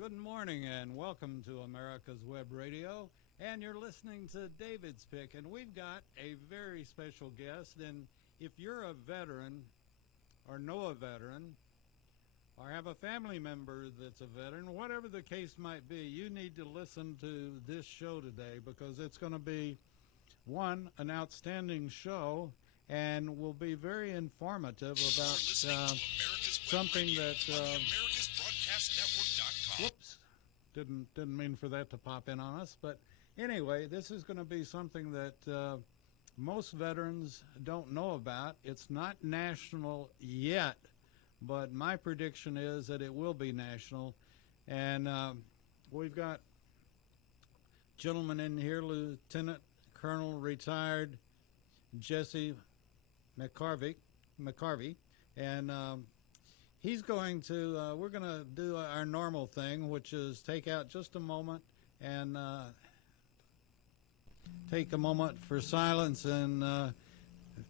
Good morning and welcome to America's Web Radio. And you're listening to David's Pick. And we've got a very special guest. And if you're a veteran or know a veteran or have a family member that's a veteran, whatever the case might be, you need to listen to this show today because it's going to be, an outstanding show and will be very informative about something that... Whoops, didn't mean for that to pop in on us. But anyway, this is going to be something that most veterans don't know about. It's not national yet, but my prediction is that it will be national. And we've got gentlemen in here, Lieutenant Colonel retired Jesse McCorvey, and he's going to, we're going to do our normal thing, which is take out just a moment and take a moment for silence and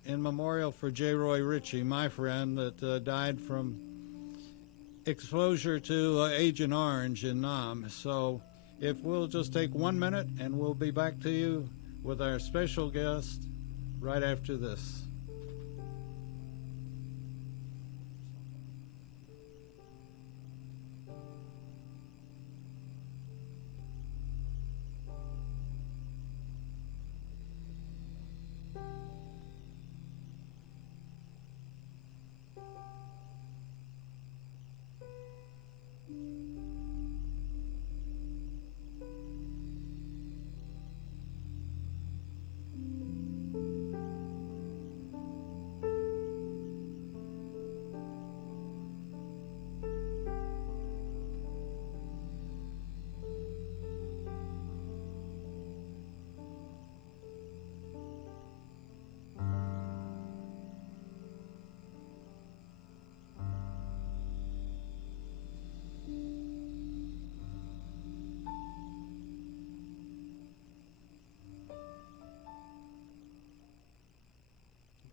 in memorial for J. Roy Ritchie, my friend that died from exposure to Agent Orange in Nam. So if we'll just take 1 minute and we'll be back to you with our special guest right after this.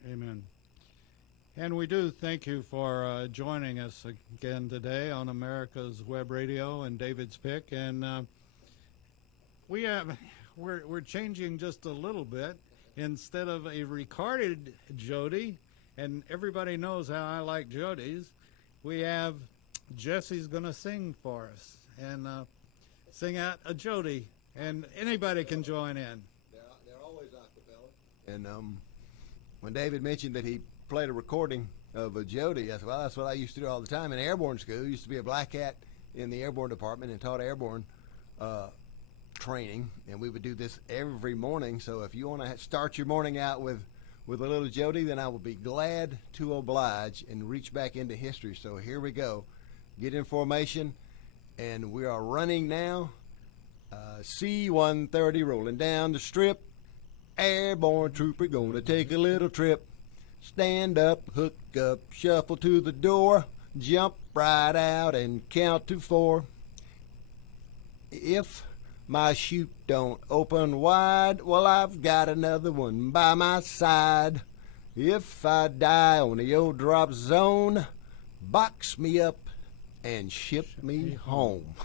Amen. And we do thank you for joining us again today on America's Web Radio and David's Pick. And we're changing just a little bit. Instead of a recorded Jody, and everybody knows how I like Jodies, we have Jesse's going to sing for us and sing out a Jody, and anybody can join in. They're always acapella. And when David mentioned that he played a recording of a Jody, I said, well, that's what I used to do all the time in airborne school. I used to be a black hat in the airborne department and taught airborne training, and we would do this every morning. So if you want to start your morning out with a little Jody, then I will be glad to oblige and reach back into history. So here we go. Get in formation, and we are running now. C-130 rolling down the strip. Airborne trooper gonna take a little trip. Stand up, hook up, shuffle to the door, jump right out and count to 4. If my chute don't open wide, well, I've got another one by my side. If I die on the old drop zone, box me up and ship me home.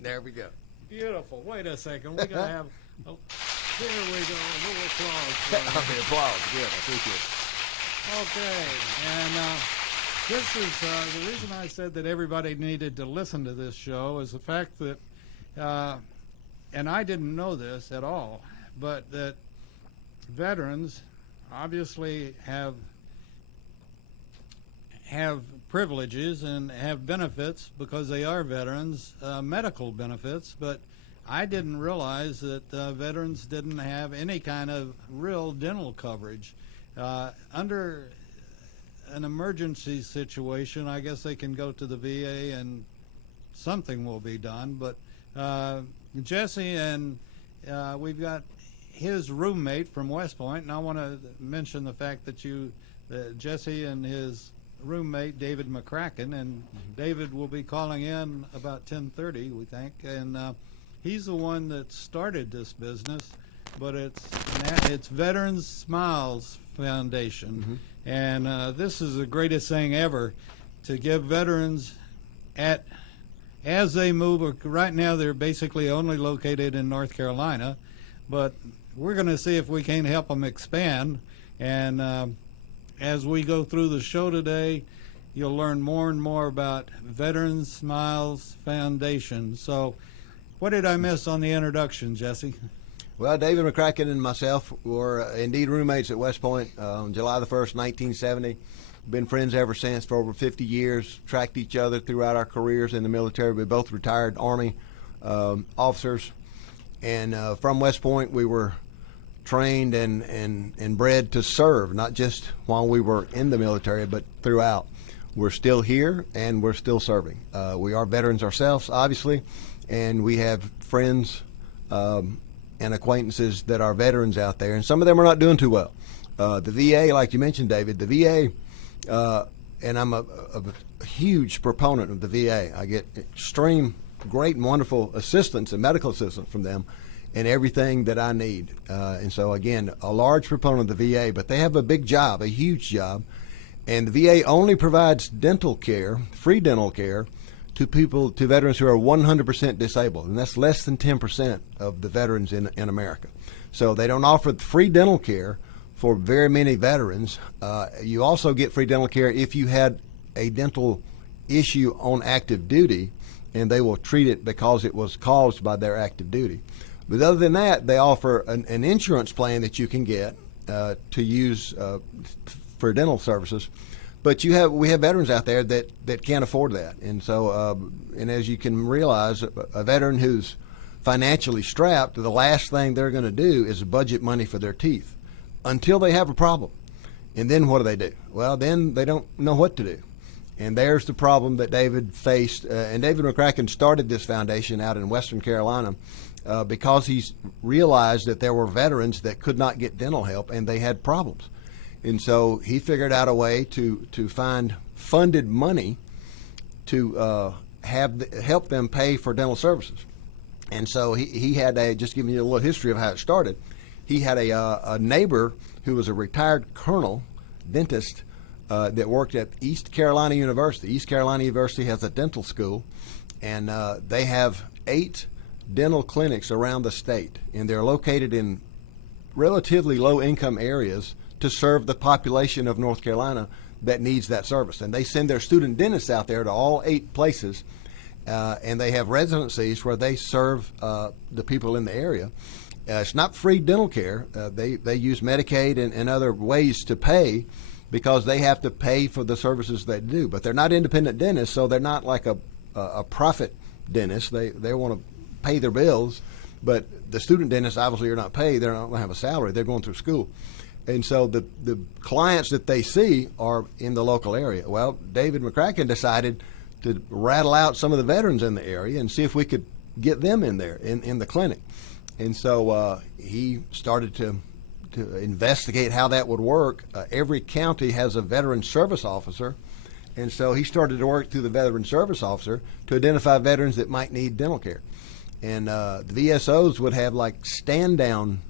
There we go. Beautiful. Wait a second. We're going to have... Oh, there we go. A little applause. The applause. Good. I appreciate it. Okay. And this is the reason I said that everybody needed to listen to this show is the fact that, and I didn't know this at all, but that veterans obviously have privileges and have benefits because they are veterans, medical benefits, but I didn't realize that veterans didn't have any kind of real dental coverage. Under an emergency situation, I guess they can go to the VA and something will be done. But Jesse and we've got his roommate from West Point, and I want to mention the fact that Jesse and his roommate David McCracken, and David will be calling in about 10:30, we think, and he's the one that started this business, but it's Veterans Smiles Foundation, and this is the greatest thing ever to give veterans at as they move, right now they're basically only located in North Carolina, but we're going to see if we can help them expand. And as we go through the show today, you'll learn more and more about Veterans Smiles Foundation. So what did I miss on the introduction, Jesse? Well, David McCracken and myself were indeed roommates at West Point on July the 1st, 1970. Been friends ever since for over 50 years, tracked each other throughout our careers in the military. We both retired Army officers. And from West Point, we were trained and bred to serve, not just while we were in the military, but throughout. We're still here, and we're still serving. We are veterans ourselves, obviously, and we have friends and acquaintances that are veterans out there, and some of them are not doing too well. The VA, like you mentioned, David, the VA, and I'm a huge proponent of the VA. I get extreme, great, and wonderful assistance and medical assistance from them and everything that I need. And so, again, a large proponent of the VA, but they have a big job, a huge job, and the VA only provides dental care, free dental care, to veterans who are 100% disabled, and that's less than 10% of the veterans in America. So they don't offer free dental care for very many veterans. You also get free dental care if you had a dental issue on active duty, and they will treat it because it was caused by their active duty. But other than that, they offer an insurance plan that you can get to use for dental services. But we have veterans out there that can't afford that. And so, and as you can realize, a veteran who's financially strapped, the last thing they're going to do is budget money for their teeth until they have a problem. And then what do? Well, then they don't know what to do. And there's the problem that David faced. And David McCracken started this foundation out in Western Carolina because he's realized that there were veterans that could not get dental help and they had problems. And so he figured out a way to find funded money to help them pay for dental services. And so he had just giving you a little history of how it started. He had a neighbor who was a retired colonel, dentist, that worked at East Carolina University. East Carolina University has a dental school, and they have 8 dental clinics around the state, and they're located in relatively low-income areas to serve the population of North Carolina that needs that service. And they send their student dentists out there to all 8 places, and they have residencies where they serve the people in the area. It's not free dental care. They use Medicaid and other ways to pay because they have to pay for the services they do. But they're not independent dentists, so they're not like a profit dentist. They want to pay their bills, but the student dentists obviously are not paid. They're not going to have a salary. They're going through school. And so the clients that they see are in the local area. Well, David McCracken decided to rattle out some of the veterans in the area and see if we could get them in there in the clinic. And so he started to investigate how that would work. Every county has a veteran service officer, and so he started to work through the veteran service officer to identify veterans that might need dental care. And the VSOs would have like stand-down,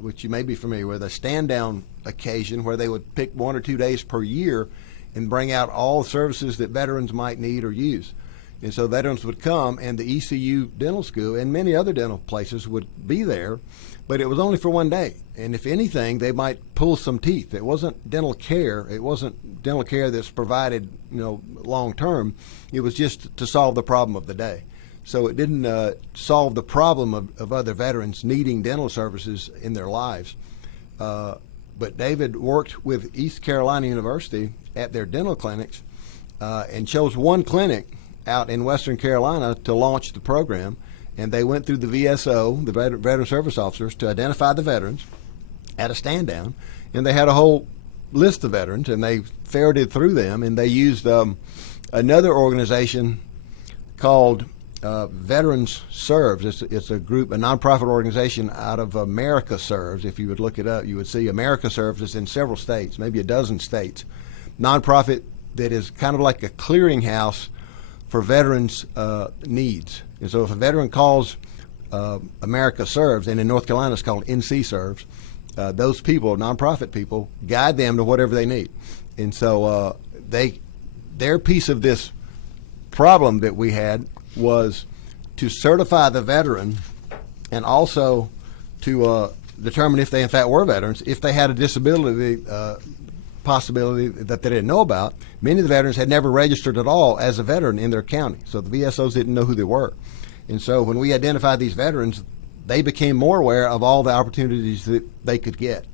which you may be familiar with, a stand-down occasion where they would pick 1 or 2 days per year and bring out all services that veterans might need or use. And so veterans would come, and the ECU Dental School and many other dental places would be there, but it was only for 1 day. And if anything, they might pull some teeth. It wasn't dental care. It wasn't dental care that's provided, long term. It was just to solve the problem of the day. So it didn't solve the problem of other veterans needing dental services in their lives. But David worked with East Carolina University at their dental clinics and chose one clinic out in Western Carolina to launch the program. And they went through the VSO, the Veteran Service Officers, to identify the veterans at a stand-down. And they had a whole list of veterans, and they ferreted through them, and they used another organization called Veterans Serves. It's a group, a nonprofit organization out of America Serves. If you would look it up, you would see America Serves is in several states, maybe a dozen states. Nonprofit that is kind of like a clearinghouse for veterans' needs. And so if a veteran calls America Serves, and in North Carolina it's called NC Serves, those people, nonprofit people, guide them to whatever they need. And so their piece of this problem that we had was to certify the veteran and also to determine if they in fact were veterans, if they had a disability possibility that they didn't know about. Many of the veterans had never registered at all as a veteran in their county, so the VSOs didn't know who they were. And so when we identified these veterans, they became more aware of all the opportunities that they could get.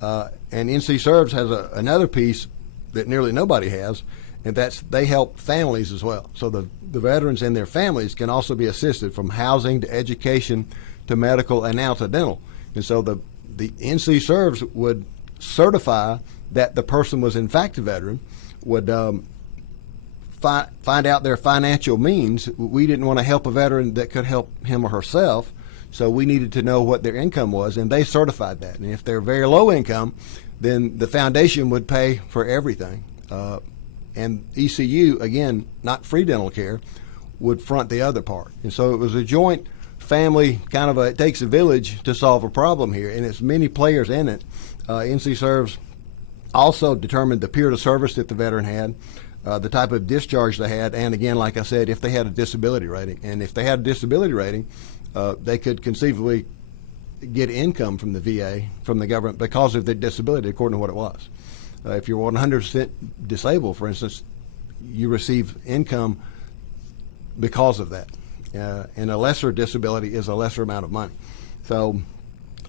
And NC Serves has another piece that nearly nobody has, and that's they help families as well. So the veterans and their families can also be assisted from housing to education to medical and now to dental. And so the NC Serves would certify that the person was in fact a veteran, would find out their financial means. We didn't want to help a veteran that could help him or herself, so we needed to know what their income was, and they certified that. And if they're very low income, then the foundation would pay for everything. And ECU, again, not free dental care, would front the other part. And so it was a joint family kind of it takes a village to solve a problem here, and it's many players in it. NC Serves also determined the period of service that the veteran had, the type of discharge they had, and again, like I said, if they had a disability rating. And if they had a disability rating, they could conceivably get income from the VA, from the government, because of their disability, according to what it was. If you're 100% disabled, for instance, you receive income because of that. And a lesser disability is a lesser amount of money. So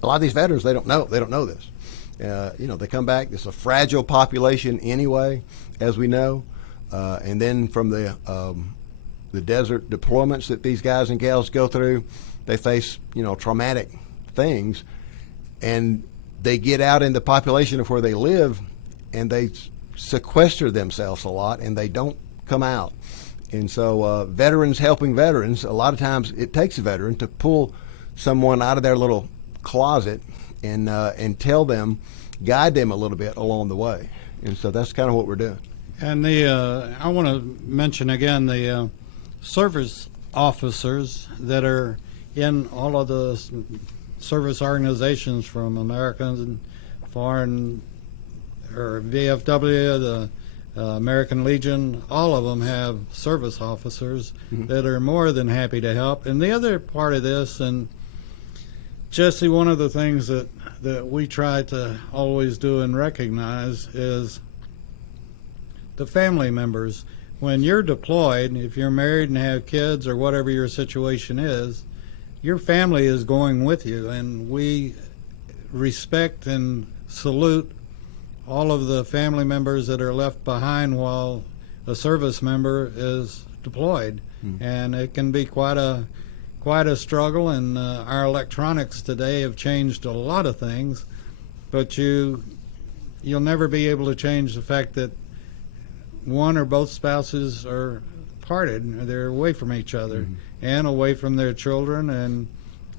a lot of these veterans, they don't know this. They come back. It's a fragile population anyway, as we know. And then from the desert deployments that these guys and gals go through, they face, traumatic things, and they get out in the population of where they live, and they sequester themselves a lot, and they don't come out. And so veterans helping veterans, a lot of times it takes a veteran to pull someone out of their little closet and tell them, guide them a little bit along the way. And so that's kind of what we're doing. And I want to mention again the service officers that are in all of the service organizations, from Americans and foreign, or VFW, the American Legion. All of them have service officers that are more than happy to help. And the other part of this, and Jesse, one of the things that we try to always do and recognize is the family members. When you're deployed, if you're married and have kids or whatever your situation is, your family is going with you, and we respect and salute all of the family members that are left behind while a service member is deployed. And it can be quite a struggle, and our electronics today have changed a lot of things, but you'll never be able to change the fact that one or both spouses are parted. They're away from each other and away from their children, and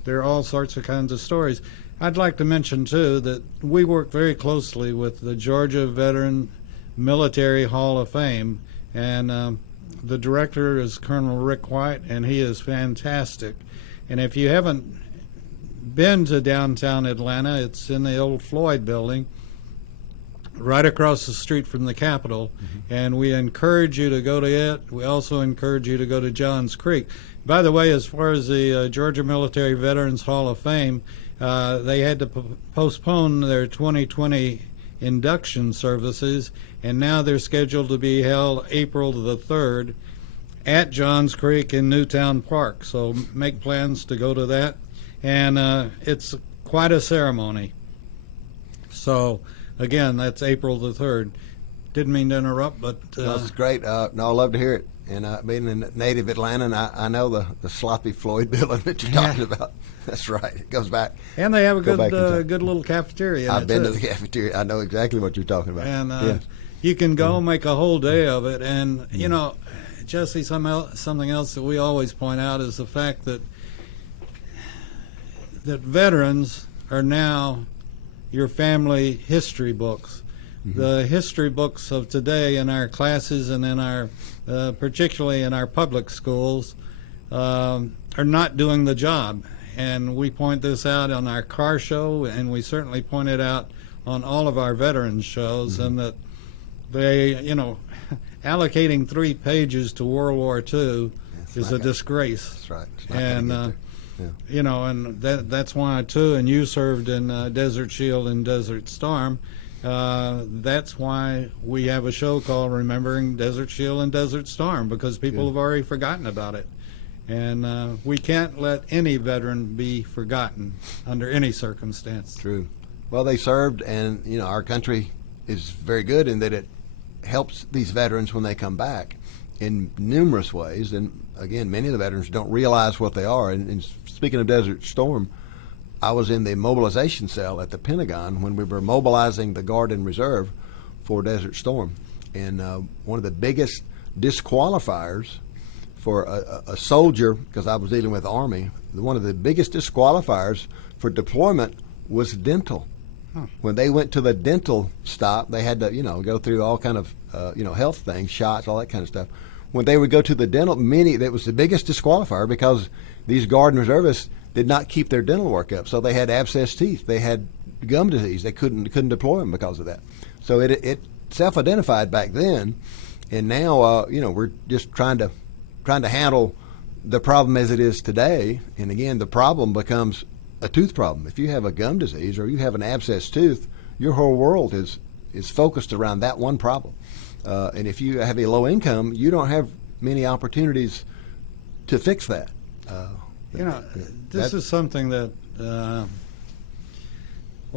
there are all sorts of kinds of stories. I'd like to mention, too, that we work very closely with the Georgia Veteran Military Hall of Fame, and the director is Colonel Rick White, and he is fantastic. And if you haven't been to downtown Atlanta, it's in the old Floyd building, right across the street from the Capitol, and we encourage you to go to it. We also encourage you to go to Johns Creek. By the way, as far as the Georgia Military Veterans Hall of Fame, they had to postpone their 2020 induction services, and now they're scheduled to be held April the 3rd at Johns Creek in Newtown Park. So make plans to go to that, and it's quite a ceremony. So again, that's April the 3rd. Didn't mean to interrupt, but that's great. No, I love to hear it. And being a native Atlantan, I know the sloppy Floyd building that you're talking about. That's right. It goes back. And they have a good little cafeteria. I've been to the cafeteria. I know exactly what you're talking about. And you can go make a whole day of it. And Jesse, something else that we always point out is the fact that veterans are now your family history books. The history books of today in our classes and in our, particularly in our public schools, are not doing the job. And we point this out on our car show, and we certainly point it out on all of our veterans shows, and that they, allocating 3 pages to World War II is a disgrace. That's right. It's not And gonna get there. you know, and that's why too. And you served in Desert Shield and Desert Storm. That's why we have a show called Remembering Desert Shield and Desert Storm, because people have already forgotten about it. And we can't let any veteran be forgotten under any circumstance. True. Well, they served, and you know, our country is very good in that it helps these veterans when they come back in numerous ways. And again, many of the veterans don't realize what they are. And speaking of Desert Storm, I was in the mobilization cell at the Pentagon when we were mobilizing the Guard and Reserve for Desert Storm. And one of the biggest disqualifiers for a soldier, because I was dealing with the Army, one of the biggest disqualifiers for deployment was dental. When they went to the dental stop, they had to, you know, go through all kind of, you know, health things, shots, all that kind of stuff. When they would go to the dental, that was the biggest disqualifier, because these Guard and Reservists did not keep their dental work up. So they had abscessed teeth, they had gum disease, they couldn't deploy them because of that. So it self-identified back then, and now, you know, we're just trying to handle the problem as it is today. And again, the problem becomes a tooth problem. If you have a gum disease or you have an abscessed tooth, your whole world is focused around that one problem. And if you have a low income, you don't have many opportunities to fix that. You know, this is something that, well,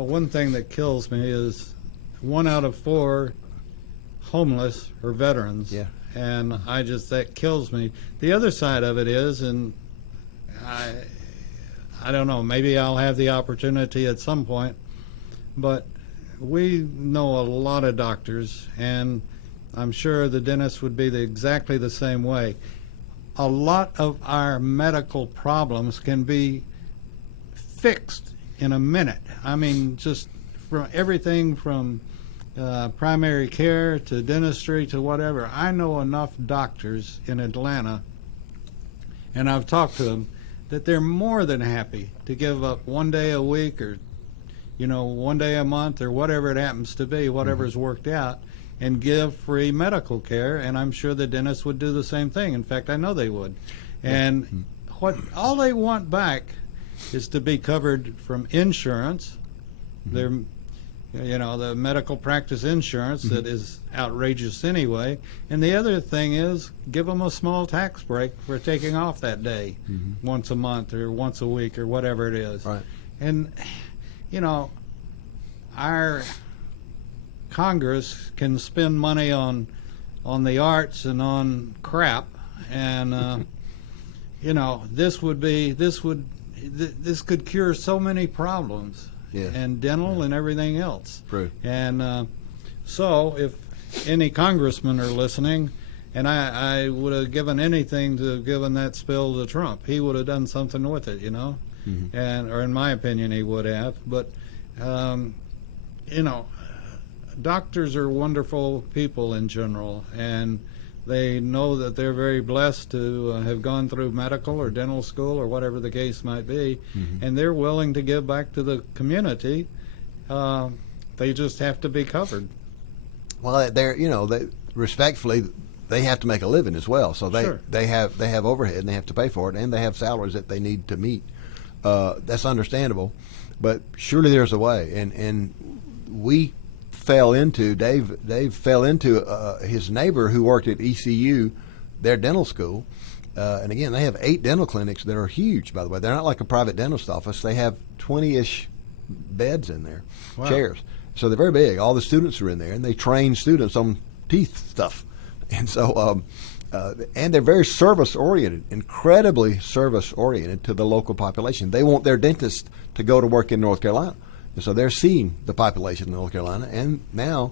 one thing that kills me is 1 out of 4 homeless are veterans. Yeah. And that kills me. The other side of it is, and I don't know, maybe I'll have the opportunity at some point, but we know a lot of doctors, and I'm sure the dentist would be exactly the same way. A lot of our medical problems can be fixed in a minute. I mean, just from everything from primary care to dentistry to whatever. I know enough doctors in Atlanta, and I've talked to them, that they're more than happy to give up 1 day a week, or, you know, 1 day a month, or whatever it happens to be, whatever's worked out, and give free medical care. And I'm sure the dentists would do the same thing. In fact, I know they would. And all they want back is to be covered from insurance. Their, you know, the medical practice insurance that is outrageous anyway. And the other thing is, give them a small tax break for taking off that day once a month or once a week or whatever it is. Right. And, you know, our Congress can spend money on the arts and on crap, and you know, this could cure so many problems. Yes. And dental and everything else. True. And so if any congressmen are listening, and I would have given anything to have given that spill to Trump. He would have done something with it, you know, or in my opinion, he would have. But, you know, doctors are wonderful people in general, and they know that they're very blessed to have gone through medical or dental school or whatever the case might be, and they're willing to give back to the community. They just have to be covered. Well, they're, you know, respectfully, they have to make a living as well. So they have overhead, and they have to pay for it, and they have salaries that they need to meet. That's understandable, but surely there's a way. And we fell into, Dave fell into his neighbor who worked at ECU, their dental school. And again, they have 8 dental clinics that are huge, by the way. They're not like a private dentist office. They have 20-ish beds in there, chairs. So they're very big. All the students are in there, and they train students on teeth stuff. And so, and they're very service-oriented, incredibly service-oriented to the local population. They want their dentist to go to work in North Carolina. And so they're seeing the population in North Carolina, and now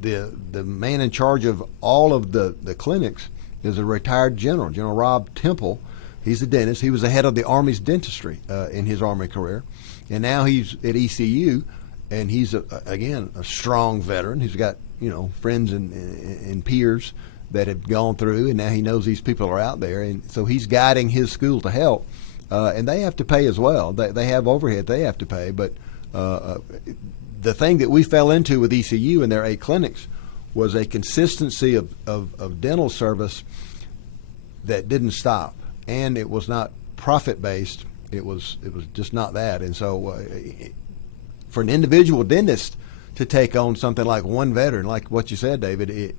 the man in charge of all of the clinics is a retired general, General Rob Temple. He's a dentist. He was the head of the Army's dentistry in his Army career, and now he's at ECU, and he's again a strong veteran. He's got, you know, friends and peers that have gone through, and now he knows these people are out there, and so he's guiding his school to help. And they have to pay as well. They have overhead they have to pay. But the thing that we fell into with ECU and their 8 clinics was a consistency of dental service that didn't stop, and it was not profit based. It was just not that. And so for an individual dentist to take on something like one veteran, like what you said, David,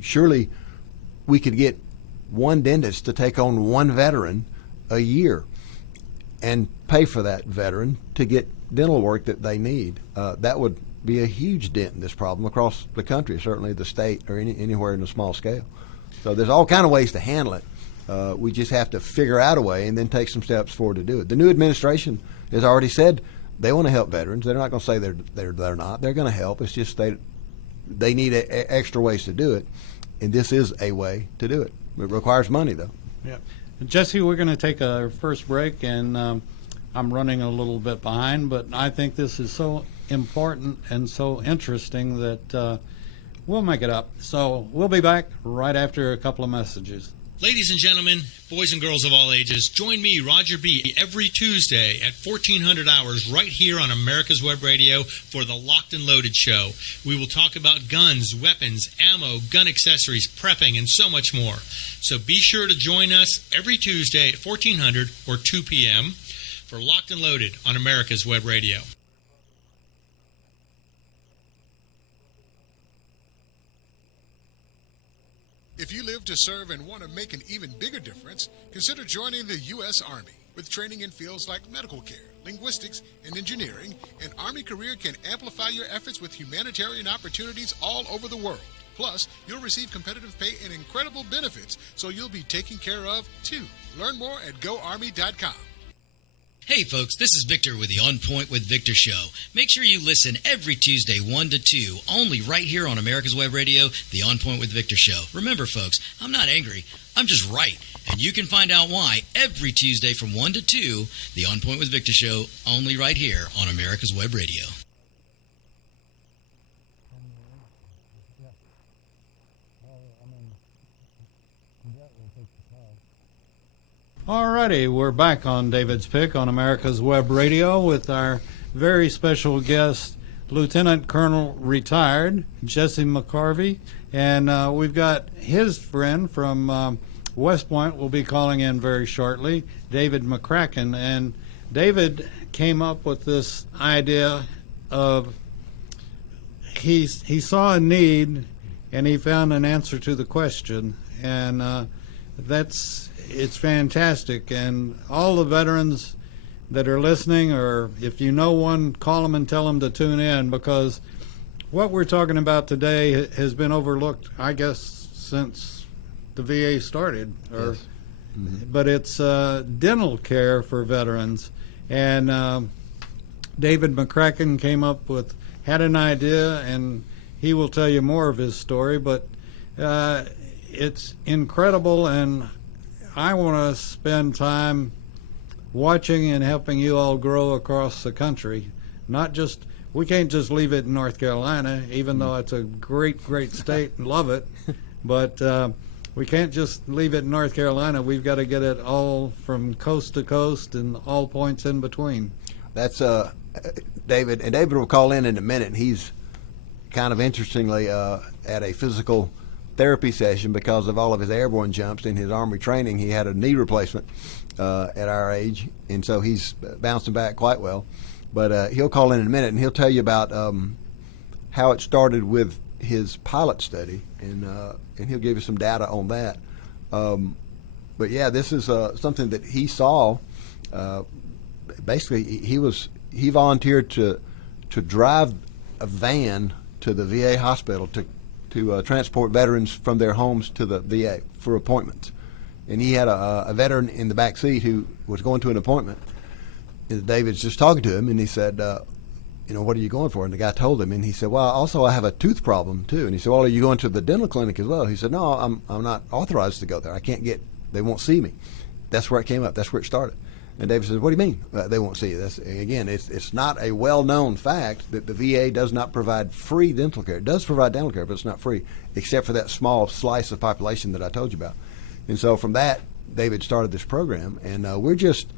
surely we could get one dentist to take on one veteran a year and pay for that veteran to get dental work that they need. That would be a huge dent in this problem across the country, certainly the state or anywhere in a small scale. So there's all kind of ways to handle it. We just have to figure out a way and then take some steps forward to do it. The new administration has already said they want to help veterans. They're not going to say they're not. They're going to help. It's just they need extra ways to do it, and this is a way to do it. It requires money, though. Yeah. Jesse, we're going to take our first break, and I'm running a little bit behind, but I think this is so important and so interesting that we'll make it up. So we'll be back right after a couple of messages. Ladies and gentlemen, boys and girls of all ages, join me, Roger B., every Tuesday at 1400 hours right here on America's Web Radio for the Locked and Loaded Show. We will talk about guns, weapons, ammo, gun accessories, prepping, and so much more. So be sure to join us every Tuesday at 1400 or 2 p.m. for Locked and Loaded on America's Web Radio. If you live to serve and want to make an even bigger difference, consider joining the U.S. Army. With training in fields like medical care, linguistics, and engineering, an Army career can amplify your efforts with humanitarian opportunities all over the world. Plus, you'll receive competitive pay and incredible benefits, so you'll be taken care of, too. Learn more at GoArmy.com. Hey folks, this is Victor with the On Point with Victor show. Make sure you listen every Tuesday 1 to 2, only right here on America's Web Radio, the On Point with Victor show. Remember folks, I'm not angry, I'm just right. And you can find out why every Tuesday from 1 to 2, the On Point with Victor show, only right here on America's Web Radio. Alrighty, we're back on David's Pick on America's Web Radio with our very special guest, Lieutenant Colonel retired Jesse McCorvey, and we've got his friend from West Point will be calling in very shortly, David McCracken. And David came up with this idea of he saw a need and he found an answer to the question, and it's fantastic. And all the veterans that are listening, or if you know one, call them and tell them to tune in, because what we're talking about today has been overlooked, I guess, since the VA started. Or, yes. Mm-hmm. But it's dental care for veterans. And David McCracken had an idea, and he will tell you more of his story, but it's incredible, and I want to spend time watching and helping you all grow across the country. We can't just leave it in North Carolina, even though it's a great, great state and love it. But we can't just leave it in North Carolina. We've got to get it all from coast to coast and all points in between. That's David, and David will call in a minute. And he's kind of interestingly at a physical therapy session because of all of his airborne jumps in his Army training. He had a knee replacement at our age, and so he's bouncing back quite well. But he'll call in a minute, and he'll tell you about how it started with his pilot study, and he'll give you some data on that. But yeah, this is something that he saw. Basically, he volunteered to drive a van to the VA hospital to transport veterans from their homes to the VA for appointments. And he had a veteran in the back seat who was going to an appointment. And David's just talking to him, and he said, what are you going for? And the guy told him, and he said, well, also I have a tooth problem too. And he said, well, are you going to the dental clinic as well? He said, no, I'm not authorized to go there. They won't see me. That's where it came up. That's where it started. And David says, what do you mean they won't see you? It's not a well-known fact that the VA does not provide free dental care. It does provide dental care, but it's not free, except for that small slice of population that I told you about. And so from that, David started this program, and we're just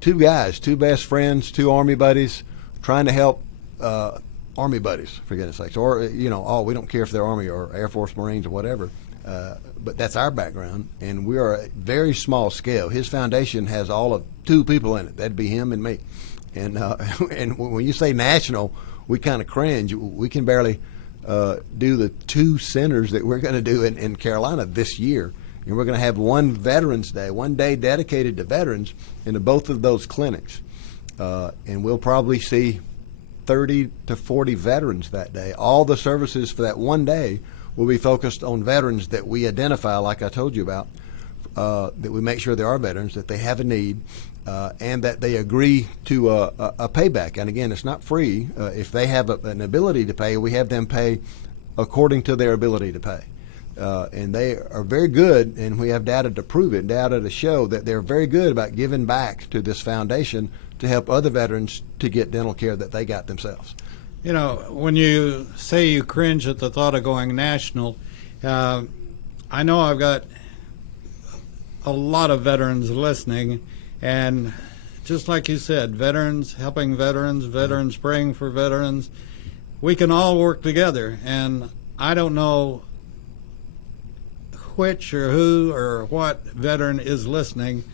two guys, two best friends, two Army buddies, trying to help Army buddies, for goodness sakes. Or, we don't care if they're Army or Air Force, Marines, or whatever. But that's our background, and we are a very small scale. His foundation has all of 2 people in it. That'd be him and me. And and when you say national, we kind of cringe. We can barely do the 2 centers that we're going to do in Carolina this year. And we're going to have one Veterans Day, one day dedicated to veterans in both of those clinics. And we'll probably see 30 to 40 veterans that day. All the services for that one day will be focused on veterans that we identify, like I told you about, that we make sure they are veterans, that they have a need, and that they agree to a payback. And again, it's not free. If they have an ability to pay, we have them pay according to their ability to pay. And they are very good, and we have data to prove it, data to show that they're very good about giving back to this foundation to help other veterans to get dental care that they got themselves. You know, when you say you cringe at the thought of going national, I know I've got a lot of veterans listening, and just like you said, veterans helping veterans, veterans praying for veterans, we can all work together. And I don't know which or who or what veteran is listening,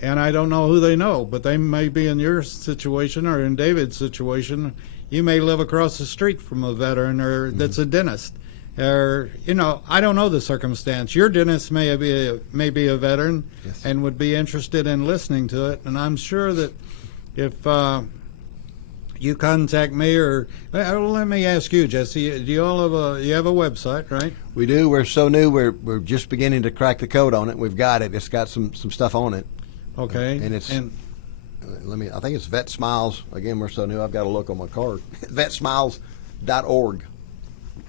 and I don't know who they know, but they may be in your situation or in David's situation. You may live across the street from a veteran or that's a dentist, or I don't know the circumstance. Your dentist may be a veteran, yes, and would be interested in listening to it. And I'm sure that if you contact me, or let me ask you, Jesse, do you have a website, right? We do. We're so new. We're just beginning to crack the code on it. We've got it. It's got some stuff on it. Okay. And it's I think it's Vet Smiles. Again, we're so new. I've got to look on my card. VetSmiles.org.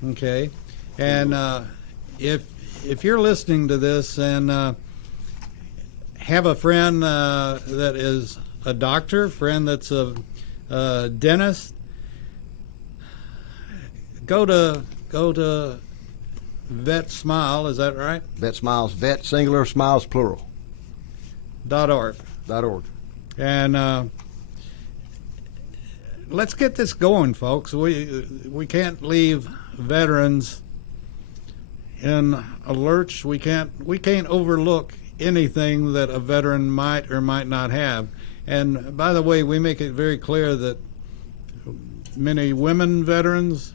Okay. And if you're listening to this and have a friend that is a doctor, friend that's a dentist, go to Vet Smile. Is that right? Vet Smiles. Vet singular, Smiles plural. .org. .org. And let's get this going, folks. We can't leave veterans in a lurch. We can't overlook anything that a veteran might or might not have. And by the way, we make it very clear that many women veterans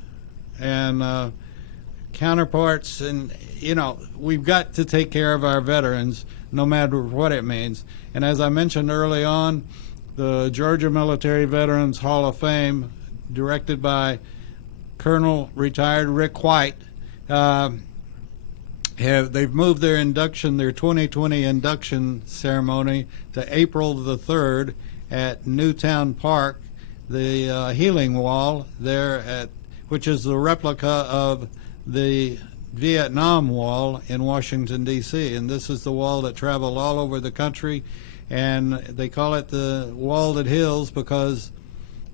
and counterparts, and we've got to take care of our veterans no matter what it means. And as I mentioned early on, the Georgia Military Veterans Hall of Fame, directed by Colonel retired Rick White, they've moved their 2020 induction ceremony to April the 3rd at Newtown Park, the Healing Wall there which is the replica of the Vietnam Wall in Washington, D.C. And this is the wall that traveled all over the country, and they call it the wall that heals because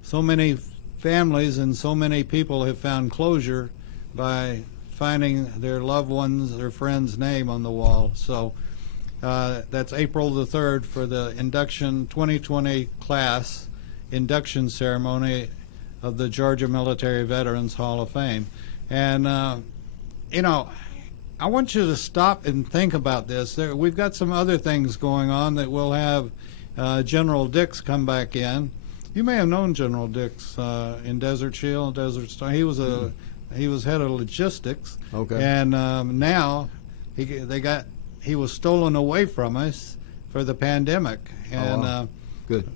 so many families and so many people have found closure by finding their loved ones or friends' name on the wall. So that's April the 3rd for the induction 2020 class induction ceremony of the Georgia Military Veterans Hall of Fame. And I want you to stop and think about this. We've got some other things going on that we'll have General Dix come back in. You may have known General Dix in Desert Shield, Desert Storm. He was head of logistics. Okay. And now he was stolen away from us for the pandemic, and good.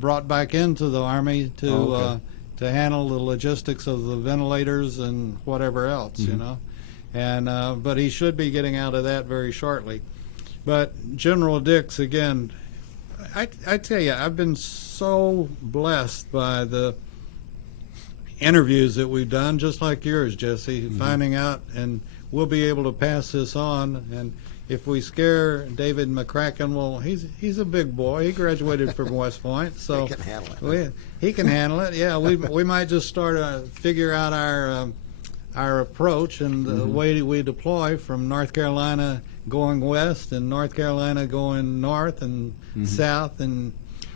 Brought back into the Army to handle the logistics of the ventilators and whatever else, And but he should be getting out of that very shortly. But General Dix, again, I tell you, I've been so blessed by the interviews that we've done, just like yours, Jesse, finding out, and we'll be able to pass this on. And if we scare David McCracken, well, he's a big boy. He graduated from West Point, so he can handle it. He can handle it. Yeah, we might just start figure out our approach and the way we deploy from North Carolina going west and North Carolina going north and south. And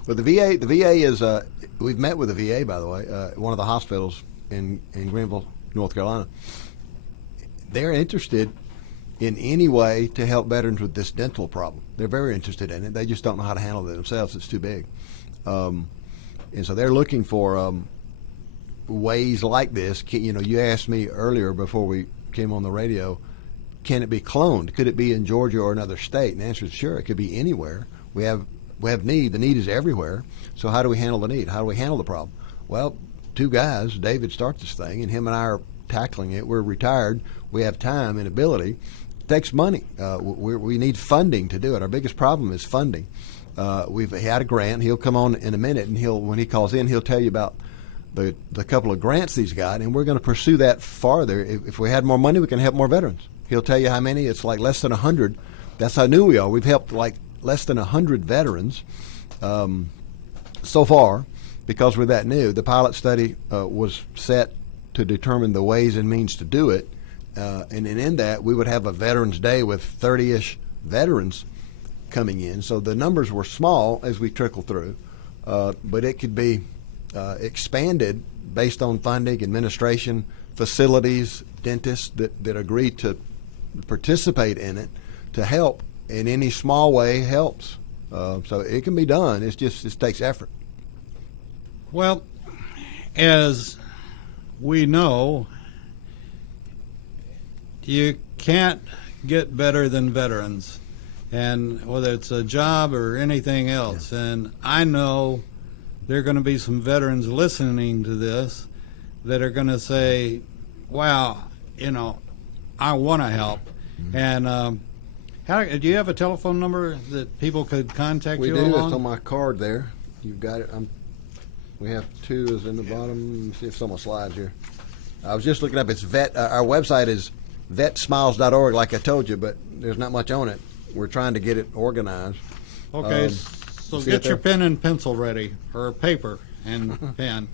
well, the VA is we've met with the VA, by the way, one of the hospitals in Greenville, North Carolina. They're interested in any way to help veterans with this dental problem. They're very interested in it. They just don't know how to handle it themselves. It's too big. And so they're looking for ways like this. You asked me earlier before we came on the radio, can it be cloned? Could it be in Georgia or another state? And the answer is sure. It could be anywhere. We have need. The need is everywhere. So how do we handle the need? How do we handle the problem? Well, two guys, David starts this thing, and him and I are tackling it. We're retired. We have time and ability. It takes money. We need funding to do it. Our biggest problem is funding. We've had a grant. He'll come on in a minute, and when he calls in, he'll tell you about the couple of grants he's got, and we're going to pursue that farther. If we had more money, we can help more veterans. He'll tell you how many. It's like less than 100. That's how new we are. We've helped like less than 100 veterans so far because we're that new. The pilot study was set to determine the ways and means to do it, and in that we would have a Veterans Day with 30-ish veterans coming in. So the numbers were small as we trickle through, but it could be expanded based on funding, administration, facilities, dentists that agree to participate in it to help in any small way helps. So it can be done. It takes effort. Well, as we know, you can't get better than veterans, and whether it's a job or anything else. Yeah. And I know there are going to be some veterans listening to this that are going to say, wow, I want to help. Mm-hmm. And do you have a telephone number that people could contact you on? We do. It's on my card there. You've got it. We have two is in the bottom. Let me see if someone slides here. I was just looking up. It's our website is vetsmiles.org, like I told you, but there's not much on it. We're trying to get it organized. Okay, so get your pen and pencil ready, or paper and pen.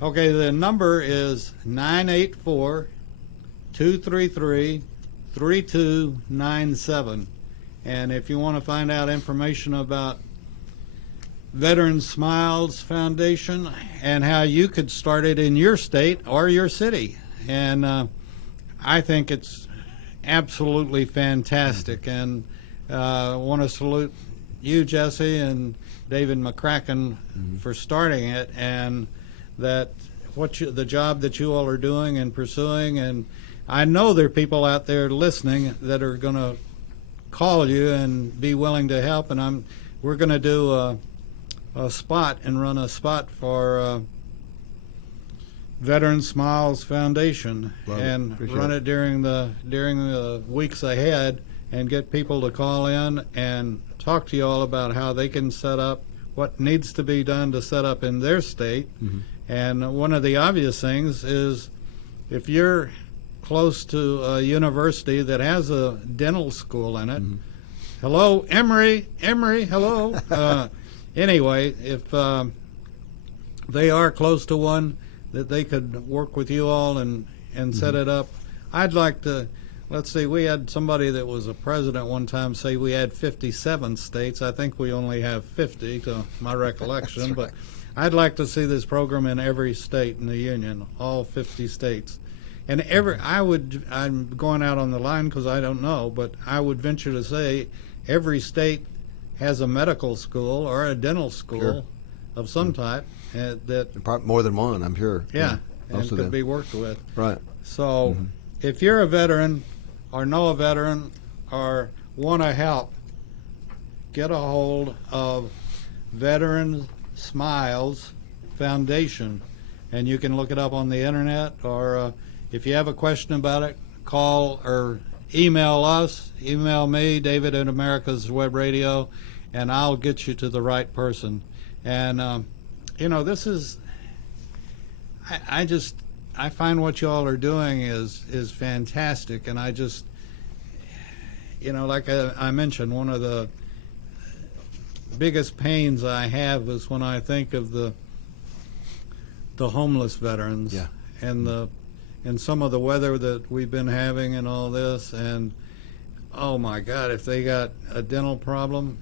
Okay, the number is 984-233-3297. And if you want to find out information about Veterans Smiles Foundation and how you could start it in your state or your city. And I think it's absolutely fantastic. And I want to salute you, Jesse, and David McCracken for starting it, and that the job that you all are doing and pursuing. And I know there are people out there listening that are going to call you and be willing to help. And we're going to do a spot and run a spot for Veterans Smiles Foundation. And run it during the weeks ahead, and get people to call in and talk to you all about how they can set up, what needs to be done to set up in their state. Mm-hmm. And one of the obvious things is if you're close to a university that has a dental school in it, mm-hmm. Hello, Emory, hello. Anyway, if they are close to one, that they could work with you all and set it up. I'd like to, let's see, we had somebody that was a president one time say we had 57 states. I think we only have 50 to my recollection, but I'd like to see this program in every state in the union, all 50 states. And I'm going out on the line because I don't know, but I would venture to say every state has a medical school or a dental school of some type that probably more than one, I'm sure. Yeah, and could be worked with. Right. So if you're a veteran or know a veteran or want to help, get a hold of Veterans Smiles Foundation, and you can look it up on the internet, or if you have a question about it, call or email us. Email me, David at America's Web Radio, and I'll get you to the right person. And this is, I find what you all are doing is fantastic, and I just, like I mentioned, one of the biggest pains I have is when I think of the homeless veterans and some of the weather that we've been having and all this, and oh my God, if they got a dental problem,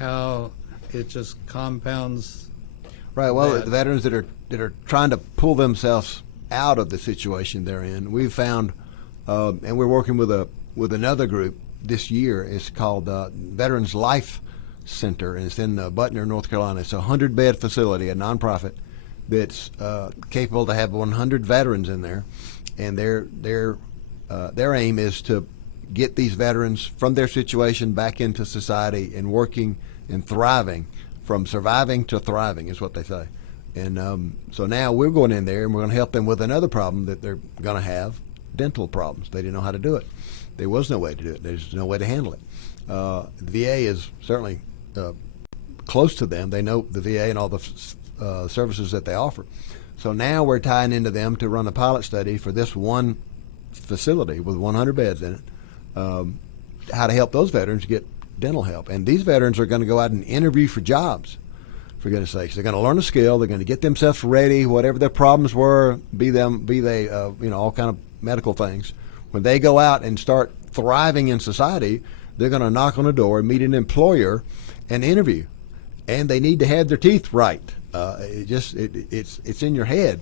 how it just compounds. Right. Well, the veterans that are trying to pull themselves out of the situation they're in, we've found, and we're working with with another group this year. It's called Veterans Life Center, and it's in Butner, North Carolina. It's a 100-bed facility, a nonprofit that's capable to have 100 veterans in there, and their aim is to get these veterans from their situation back into society and working and thriving, from surviving to thriving is what they say. And so now we're going in there and we're going to help them with another problem that they're going to have, dental problems. They didn't know how to do it. There was no way to do it. There's no way to handle it. The VA is certainly close to them. They know the VA and all the services that they offer. So now we're tying into them to run a pilot study for this one facility with 100 beds in it, how to help those veterans get dental help. And these veterans are going to go out and interview for jobs, for goodness sakes. They're going to learn a skill. They're going to get themselves ready, whatever their problems were, be they all kind of medical things. When they go out and start thriving in society, they're going to knock on a door, meet an employer, and interview. And they need to have their teeth right. It's in your head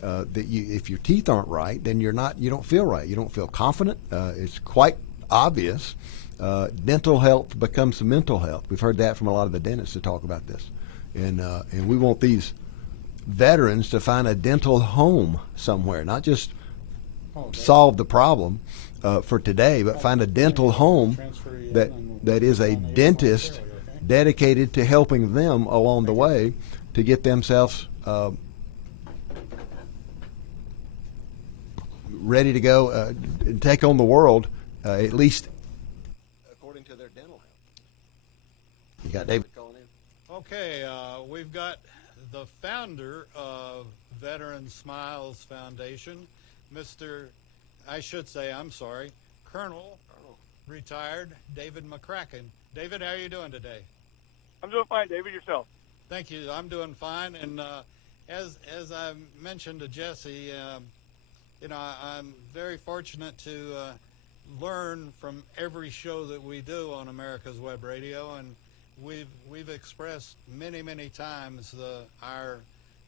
that if your teeth aren't right, then you don't feel right. You don't feel confident. It's quite obvious. Dental health becomes mental health. We've heard that from a lot of the dentists that talk about this. And we want these veterans to find a dental home somewhere, not just solve the problem for today, but find a dental home that is a dentist dedicated to helping them along the way to get themselves ready to go and take on the world, at least according to their dental health. You got David calling in? Okay, we've got the founder of Veteran Smiles Foundation, Colonel retired David McCracken. David, how are you doing today? I'm doing fine, David. Yourself? Thank you. I'm doing fine. And as I mentioned to Jesse, I'm very fortunate to learn from every show that we do on America's Web Radio, and we've expressed many times our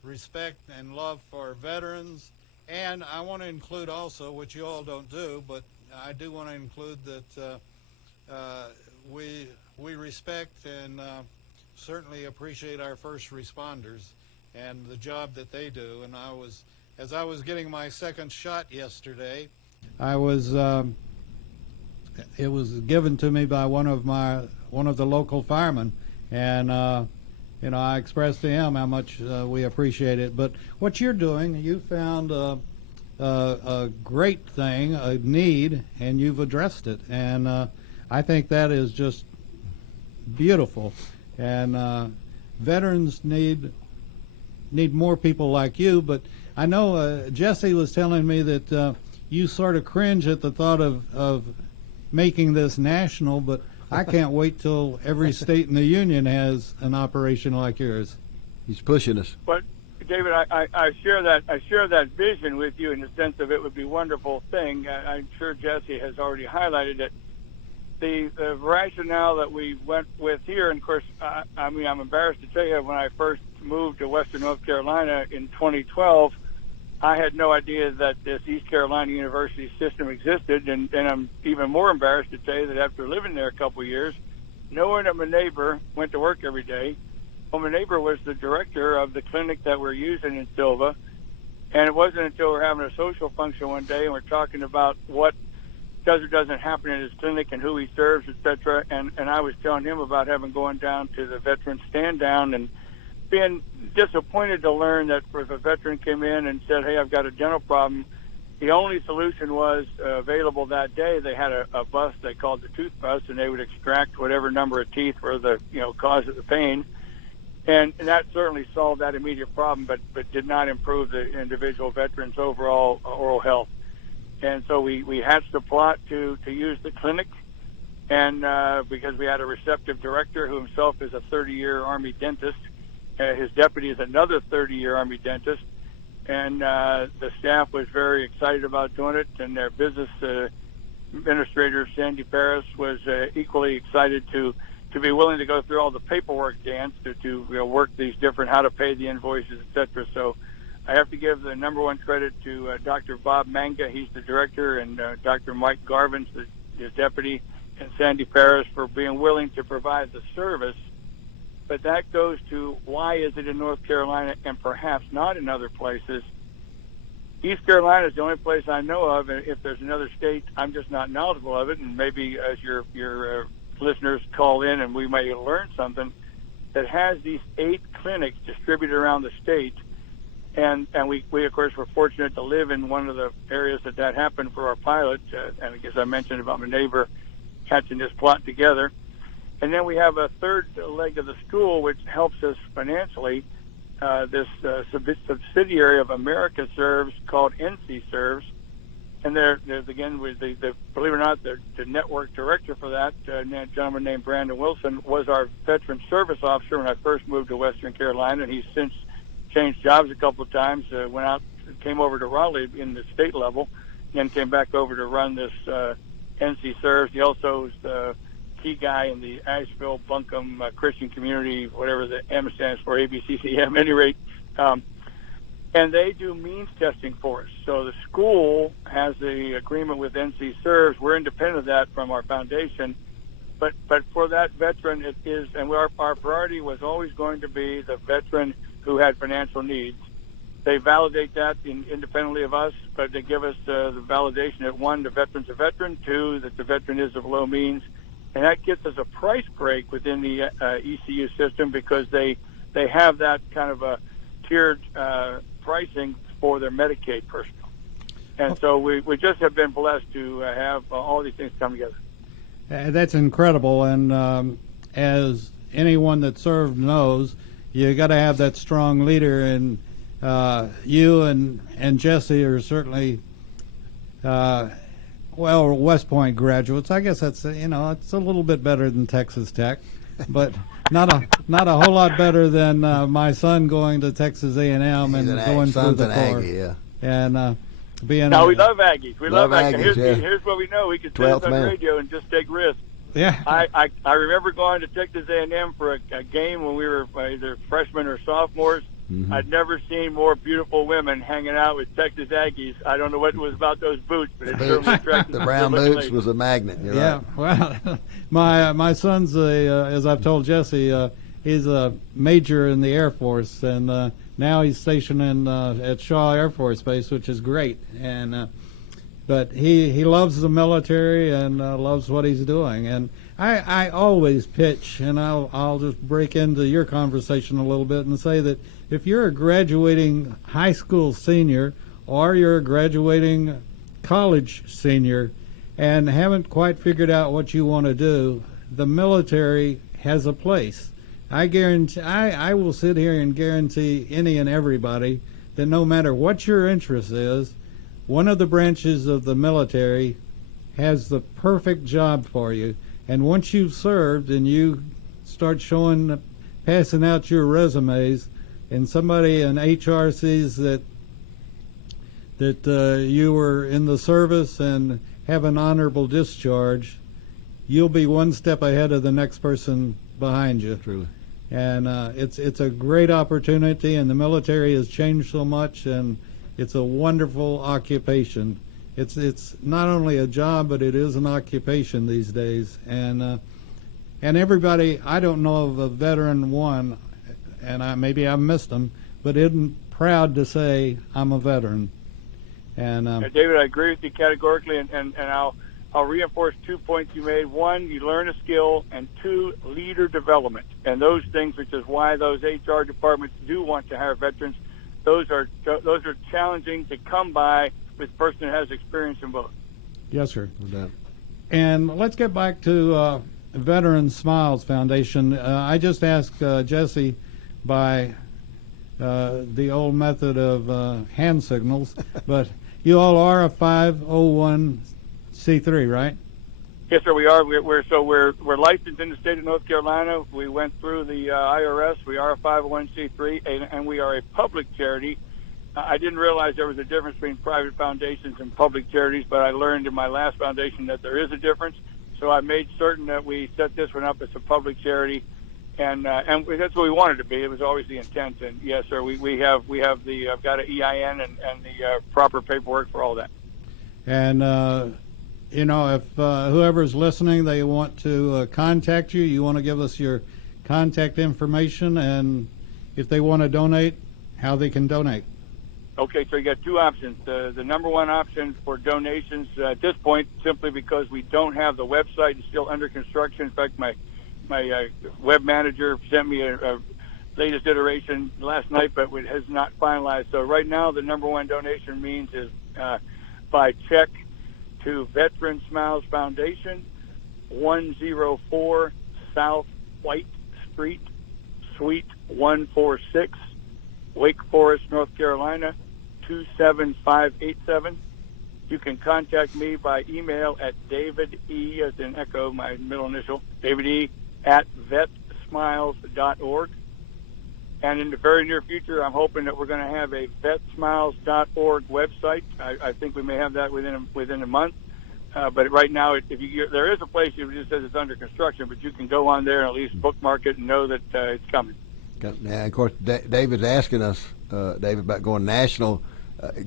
respect and love for veterans. And I want to include also, which you all don't do, but I do want to include that we respect and certainly appreciate our first responders and the job that they do. And as I was getting my second shot yesterday, it was given to me by one of the local firemen, and I expressed to him how much we appreciate it. But what you're doing, you found a great thing, a need, and you've addressed it. And I think that is just beautiful. And veterans need more people like you. But I know Jesse was telling me that you sort of cringe at the thought of making this national, but I can't wait till every state in the union has an operation like yours. He's pushing us. But David, I share that vision with you in the sense of it would be a wonderful thing. I'm sure Jesse has already highlighted it. The rationale that we went with here, and of course, I'm embarrassed to tell you, when I first moved to Western North Carolina in 2012, I had no idea that this East Carolina University system existed, and I'm even more embarrassed to tell you that after living there a couple of years, knowing that my neighbor went to work every day, my neighbor was the director of the clinic that we're using in Silva, and it wasn't until we're having a social function one day and we're talking about what does or doesn't happen in his clinic and who he serves, etc., and I was telling him about having gone down to the veteran stand down and being disappointed to learn that if a veteran came in and said, hey, I've got a dental problem, the only solution was available that day. They had a bus they called the tooth bus, and they would extract whatever number of teeth were the cause of the pain. And that certainly solved that immediate problem, but did not improve the individual veteran's overall oral health. And so we hatched a plot to use the clinic, and because we had a receptive director who himself is a 30-year Army dentist, his deputy is another 30-year Army dentist, and the staff was very excited about doing it, and their business administrator, Sandy Paris, was equally excited to be willing to go through all the paperwork dance to work these different how to pay the invoices, etc. So I have to give the number one credit to Dr. Bob Manga. He's the director, and Dr. Mike Garvin's the your deputy, and Sandy Paris for being willing to provide the service. But that goes to why is it in North Carolina and perhaps not in other places? East Carolina is the only place I know of, and if there's another state, I'm just not knowledgeable of it, and maybe as your listeners call in and we may learn something, that has these 8 clinics distributed around the state. And we of course, were fortunate to live in one of the areas that happened for our pilot, and I guess I mentioned about my neighbor catching this plot together. And then we have a third leg of the stool, which helps us financially. This subsidiary of America Serves called NC Serves, and there's again with the believe it or not, the network director for that gentleman named Brandon Wilson was our veteran service officer when I first moved to Western Carolina, and he's since changed jobs a couple of times. Came over to Raleigh in the state level, and then came back over to run this NC Serves. He also is the key guy in the Asheville Buncombe Christian community, whatever the M stands for, ABCCM, at any rate. And they do means testing for us. So the school has the agreement with NC Serves. We're independent of that from our foundation. But for that veteran, it is, and our priority was always going to be the veteran who had financial needs. They validate that independently of us, but they give us the validation that, 1, the veteran's a veteran, 2, that the veteran is of low means. And that gets us a price break within the ECU system because they have that kind of a tiered pricing for their Medicaid personnel. And so we just have been blessed to have all these things come together. That's incredible. And as anyone that served knows, you got to have that strong leader. And you and Jesse are certainly West Point graduates. I guess that's it's a little bit better than Texas Tech, but not a whole lot better than my son going to Texas A&M and going through the Corps. Yeah. And being. No, we love Aggies. We love Aggies. Yeah. Here's what we know: we can say this on the radio and just take risks. Yeah. I remember going to Texas A&M for a game when we were either freshmen or sophomores. Mm-hmm. I'd never seen more beautiful women hanging out with Texas Aggies. I don't know what it was about those boots, but it certainly attracted the brown boots was a magnet. You're right. Well, my son's as I've told Jesse, he's a major in the Air Force, and now he's stationed at Shaw Air Force Base, which is great. And but he loves the military and loves what he's doing. And I always pitch, and I'll just break into your conversation a little bit and say that if you're a graduating high school senior or you're a graduating college senior and haven't quite figured out what you want to do, the military has a place. I guarantee, I will sit here and guarantee any and everybody that no matter what your interest is, one of the branches of the military has the perfect job for you. And once you've served and you start passing out your resumes, and somebody in HR sees that you were in the service and have an honorable discharge, you'll be one step ahead of the next person behind you. Truly. And it's a great opportunity, and the military has changed so much, and it's a wonderful occupation. It's not only a job, but it is an occupation these days. And everybody, I don't know of a veteran one, and maybe I've missed them, but isn't proud to say I'm a veteran. And David, I agree with you categorically, and I'll reinforce 2 points you made. 1, you learn a skill, and 2, leader development. And those things, which is why those HR departments do want to hire veterans, those are challenging to come by with a person that has experience in both. Yes, sir. No doubt. And let's get back to Veteran Smiles Foundation. I just asked Jesse by the old method of hand signals, but you all are a 501c3, right? Yes, sir. We are. We're licensed in the state of North Carolina. We went through the IRS. We are a 501c3, and we are a public charity. I didn't realize there was a difference between private foundations and public charities, but I learned in my last foundation that there is a difference. So I made certain that we set this one up as a public charity, and that's what we wanted to be. It was always the intent. And yes, sir, we have I've got an EIN and the proper paperwork for all that. And you know, if whoever's listening, they want to contact you, you want to give us your contact information, and if they want to donate, how they can donate. Okay, so you got two options. The number one option for donations at this point, simply because we don't have the website, it's still under construction. In fact, my web manager sent me a latest iteration last night, but it has not finalized. So right now, the number one donation means is by check to Veteran Smiles Foundation, 104 South White Street, Suite 146, Wake Forest, North Carolina, 27587. You can contact me by email at David E, as in Echo, my middle initial, David E at vetsmiles.org. And in the very near future, I'm hoping that we're going to have a vetsmiles.org website. I think we may have that within a month. But right now, there is a place that just says it's under construction, but you can go on there and at least bookmark it and know that it's coming. Now, of course, David's asking us, David, about going national.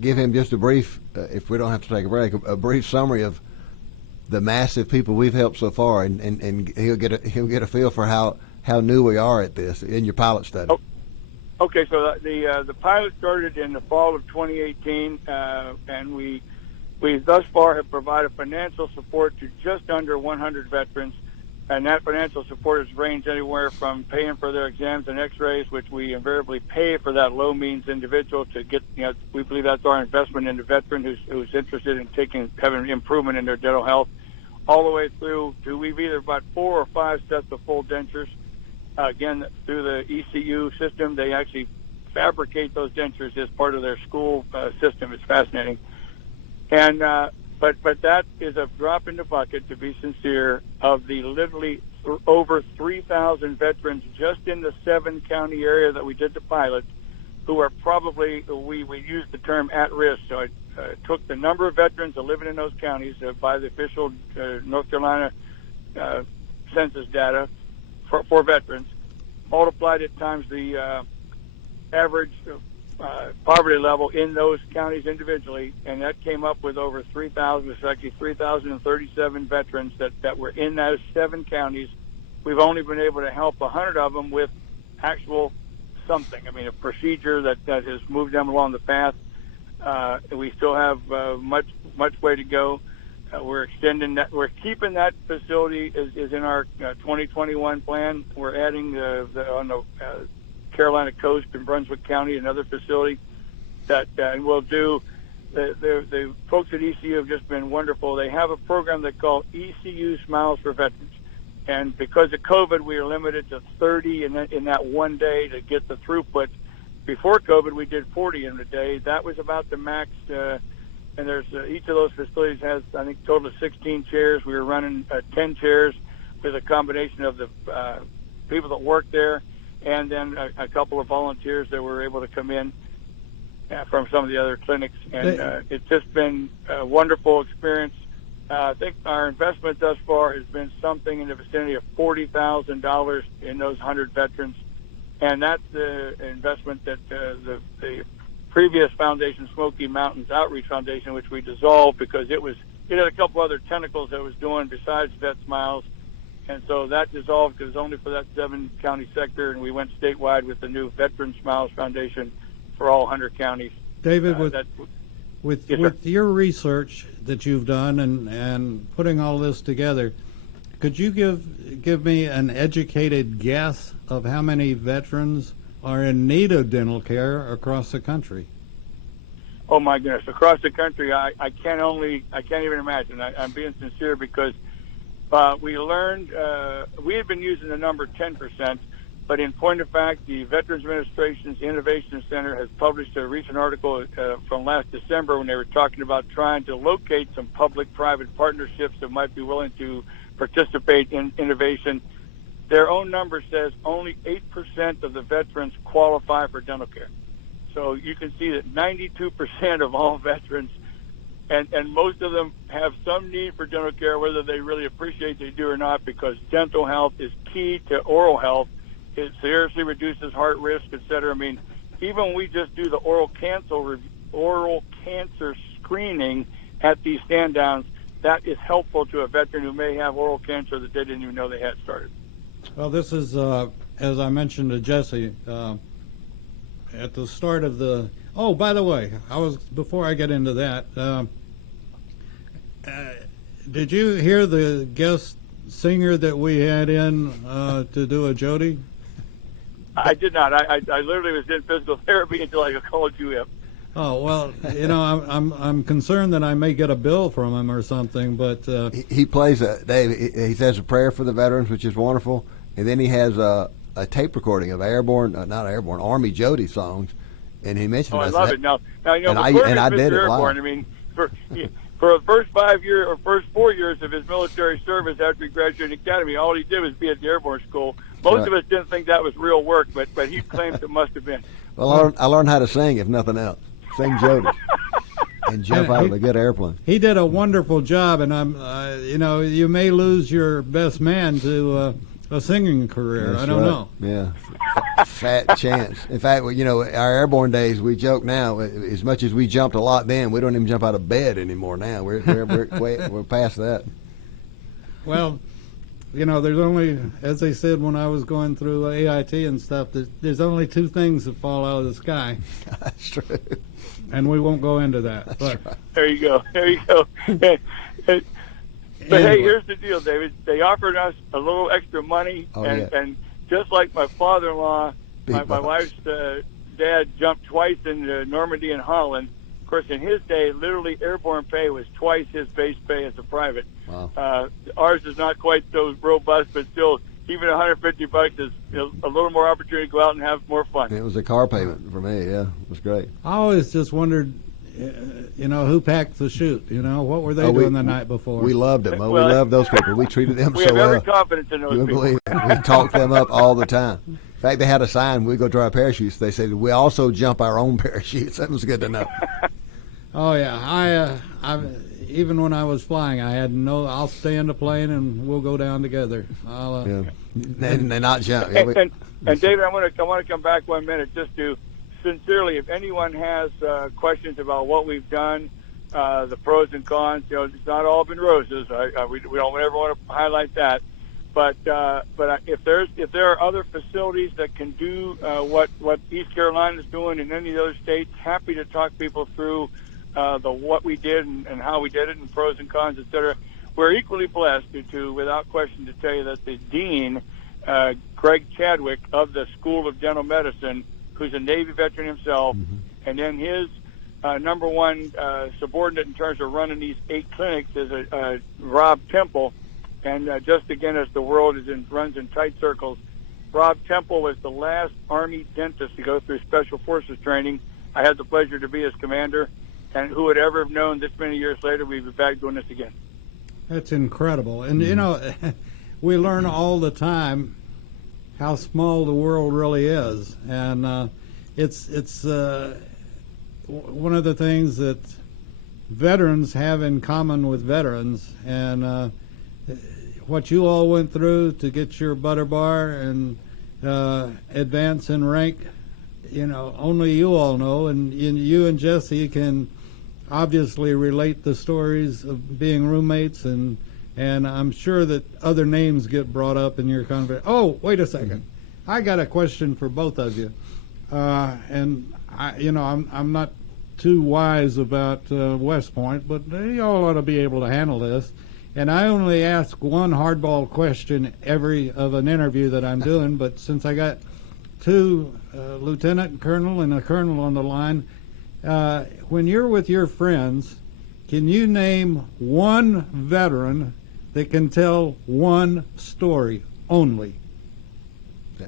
Give him just a brief, if we don't have to take a break, a brief summary of the massive people we've helped so far, and he'll get a feel for how new we are at this in your pilot study. Oh, okay, so the pilot started in the fall of 2018, and we thus far have provided financial support to just under 100 veterans. And that financial support has ranged anywhere from paying for their exams and x-rays, which we invariably pay for that low-means individual to get, we believe that's our investment in the veteran who's interested in having improvement in their dental health, all the way through to we've either bought 4 or 5 sets of full dentures. Again, through the ECU system, they actually fabricate those dentures as part of their school system. It's fascinating. And But that is a drop in the bucket, to be sincere, of the literally over 3,000 veterans just in the 7-county area that we did the pilot, who are probably, we used the term at risk. So I took the number of veterans living in those counties by the official North Carolina census data for veterans, multiplied it times the average poverty level in those counties individually, and that came up with over 3,000. It's actually 3,037 veterans that were in those 7 counties. We've only been able to help 100 of them with actual something. I mean, a procedure that has moved them along the path. We still have much way to go. We're extending that. We're keeping that facility is in our 2021 plan. We're adding on the Carolina coast in Brunswick County, another facility that will do. The folks at ECU have just been wonderful. They have a program they call ECU Smiles for Veterans, and because of COVID, we are limited to 30 in that one day to get the throughput. Before COVID, we did 40 in a day. That was about the max. And there's each of those facilities has, I think, a total of 16 chairs. We were running 10 chairs with a combination of the people that work there, and then a couple of volunteers that were able to come in from some of the other clinics. And it's just been a wonderful experience. I think our investment thus far has been something in the vicinity of $40,000 in those 100 veterans. And that's the investment that the previous foundation, Smoky Mountains Outreach Foundation, which we dissolved because it had a couple other tentacles that it was doing besides Vet Smiles. And so that dissolved because it was only for that 7-county sector, and we went statewide with the new Veteran Smiles Foundation for all 100 counties. David, with your research that you've done and putting all this together, could you give me an educated guess of how many veterans are in need of dental care across the country? Oh my goodness, across the country, I can't even imagine. I'm being sincere because we learned, we had been using the number 10%, but in point of fact, the Veterans Administration's Innovation Center has published a recent article from last December when they were talking about trying to locate some public-private partnerships that might be willing to participate in innovation. Their own number says only 8% of the veterans qualify for dental care. So you can see that 92% of all veterans, and most of them have some need for dental care, whether they really appreciate they do or not, because dental health is key to oral health. It seriously reduces heart risk, et cetera. I mean, even when we just do the oral cancer screening at these stand-downs, that is helpful to a veteran who may have oral cancer that they didn't even know they had started. Well, this is, as I mentioned to Jesse, at the start of the. Oh, by the way, before I get into that. Did you hear the guest singer that we had in to do a Jody? I did not. I literally was in physical therapy until I called you up. Oh well, I'm concerned that I may get a bill from him or something. But he plays Dave. He says a prayer for the veterans, which is wonderful, and then he has a tape recording of Army Jody songs, and he mentioned. Oh, I love it. Now and I did it live. I mean, for the first 5 years or first 4 years of his military service after he graduated academy, all he did was be at the airborne school. Most of us didn't think that was real work, but he claims it must have been. Well, I learned how to sing, if nothing else. Sing Jody and jump out of a good airplane. He did a wonderful job, and you may lose your best man to a singing career. That's I don't know. Yeah, fat chance. In fact, our airborne days, we joke now. As much as we jumped a lot then, we don't even jump out of bed anymore now. We're past that. Well, there's only, as they said when I was going through AIT and stuff, there's only two things that fall out of the sky. That's true. And we won't go into that. But right. There you go. But hey, here's the deal, David. They offered us a little extra money, and just like my father-in-law, my wife's dad jumped twice in Normandy and Holland. Of course, in his day, literally airborne pay was twice his base pay as a private. Wow. Ours is not quite so robust, but still, even $150 is a little more opportunity to go out and have more fun. It was a car payment for me. Yeah, it was great. I always just wondered, who packed the chute? What were they doing the night before? We loved them. We loved those people. We treated them so well. We have every confidence in those people. Believe it. We talked them up all the time. In fact, they had a sign, we go dry parachutes. They said, we also jump our own parachutes. That was good to know. Oh, yeah. I even when I was flying, I had I'll stay in the plane and we'll go down together. And not jump. And David, I want to come back 1 minute just to sincerely, if anyone has questions about what we've done, the pros and cons, it's not all been roses. We don't ever want to highlight that. But if there are other facilities that can do what East Carolina is doing in any of those states, happy to talk people through what we did and how we did it and pros and cons, et cetera. We're equally blessed to without question, to tell you that the dean, Greg Chadwick of the School of Dental Medicine, who's a Navy veteran himself, and then his number one subordinate in terms of running these 8 clinics is Rob Temple. And just again, as the world runs in tight circles, Rob Temple was the last Army dentist to go through Special Forces training. I had the pleasure to be his commander, and who would ever have known this many years later we'd be back doing this again. That's incredible. And, we learn all the time how small the world really is. And it's one of the things that veterans have in common with veterans. And what you all went through to get your butter bar and advance in rank, only you all know. And you and Jesse can obviously relate the stories of being roommates, and I'm sure that other names get brought up in your conversation. Oh, wait a second. I got a question for both of you. And I'm not too wise about West Point, but y'all ought to be able to handle this. And I only ask one hardball question every of an interview that I'm doing, but since I got 2 lieutenant colonel and a colonel on the line, when you're with your friends, can you name one veteran that can tell one story only?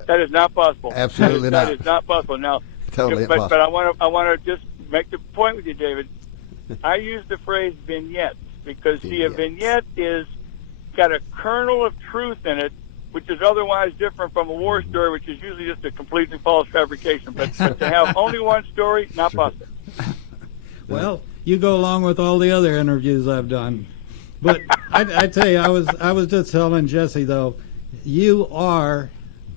That is not possible. Absolutely not. That is not possible. Now, totally impossible. But I want to just make the point with you, David. I use the phrase vignettes because, see, a vignette is got a kernel of truth in it, which is otherwise different from a war story, which is usually just a completely false fabrication. But to have only one story, not possible. Well, you go along with all the other interviews I've done. But I tell you, I was just telling Jesse, though, you are,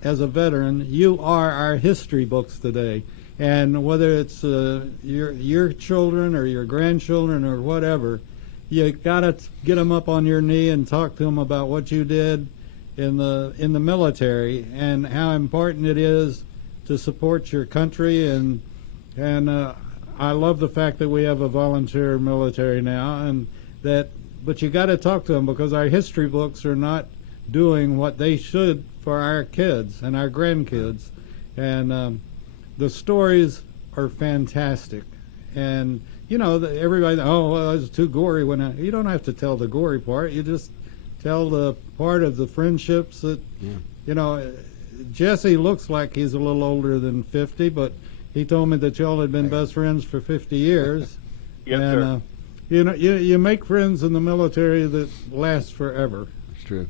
as a veteran, you are our history books today. And whether it's your children or your grandchildren or whatever, you gotta get them up on your knee and talk to them about what you did in the military and how important it is to support your country, and I love the fact that we have a volunteer military now, but you got to talk to them because our history books are not doing what they should for our kids and our grandkids, and the stories are fantastic. And everybody, oh, well, it's too gory. You don't have to tell the gory part. You just tell the part of the friendships that Jesse looks like he's a little older than 50, but he told me that y'all had been best friends for 50 years. Yes, and, sir. You make friends in the military that last forever. That's true.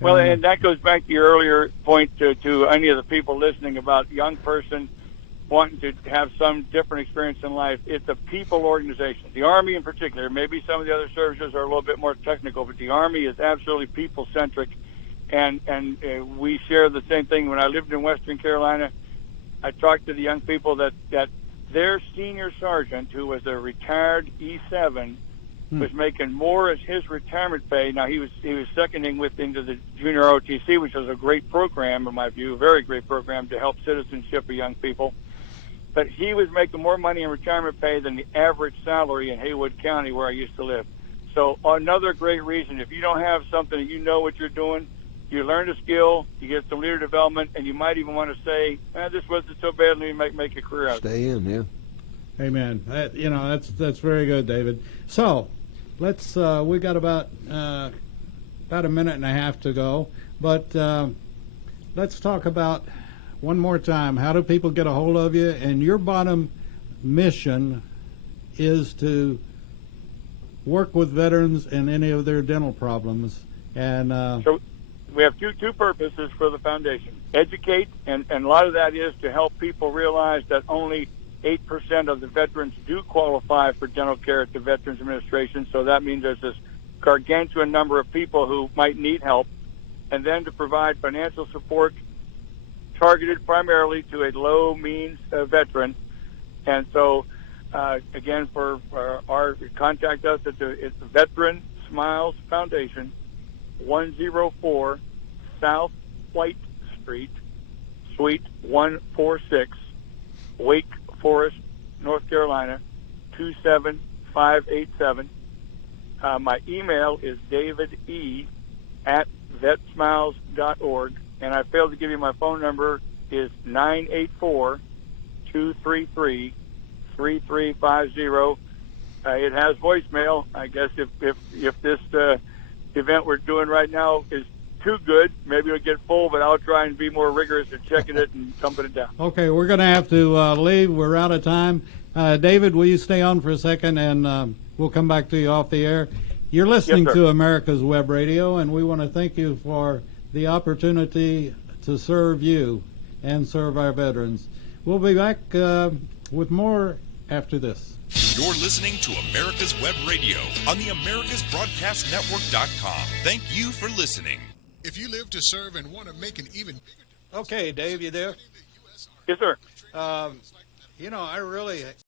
Well, and that goes back to your earlier point to any of the people listening about young person wanting to have some different experience in life. It's a people organization. The Army in particular, maybe some of the other services are a little bit more technical, but the Army is absolutely people-centric, and we share the same thing. When I lived in Western Carolina, I talked to the young people that their senior sergeant, who was a retired E7, was making more as his retirement pay. Now he was seconding into the junior ROTC, which is a great program in my view, a very great program to help citizenship of young people. But he was making more money in retirement pay than the average salary in Haywood County, where I used to live. So another great reason, if you don't have something that you know what you're doing, you learn a skill, you get some leader development, and you might even want to say, this wasn't so bad, let me make a career out of it. Stay in, yeah. Amen. That's very good, David. So let's we got about a minute and a half to go, but let's talk about one more time. How do people get a hold of you? And your bottom mission is to work with veterans and any of their dental problems. And so we have two purposes for the foundation: educate, and a lot of that is to help people realize that only 8% of the veterans do qualify for dental care at the Veterans Administration. So that means there's this gargantuan number of people who might need help, and then to provide financial support targeted primarily to a low-means veteran. And so, again, for our contact us, it's Veteran Smiles Foundation, 104 South White Street, Suite 146, Wake Forest, North Carolina, 27587. My email is davede@vetsmiles.org, and I failed to give you my phone number is 984-233-3350. It has voicemail. I guess if this event we're doing right now is too good, maybe it'll get full, but I'll try and be more rigorous in checking it and thumping it down. Okay, we're going to have to leave. We're out of time. David, will you stay on for a second, and we'll come back to you off the air. You're listening to America's Web Radio, and we want to thank you for the opportunity to serve you and serve our veterans. We'll be back with more after this. You're listening to America's Web Radio on the AmericasBroadcastNetwork.com. Thank you for listening. If you live to serve and want to make an even bigger difference. Okay, Dave, you there? Yes, sir. I really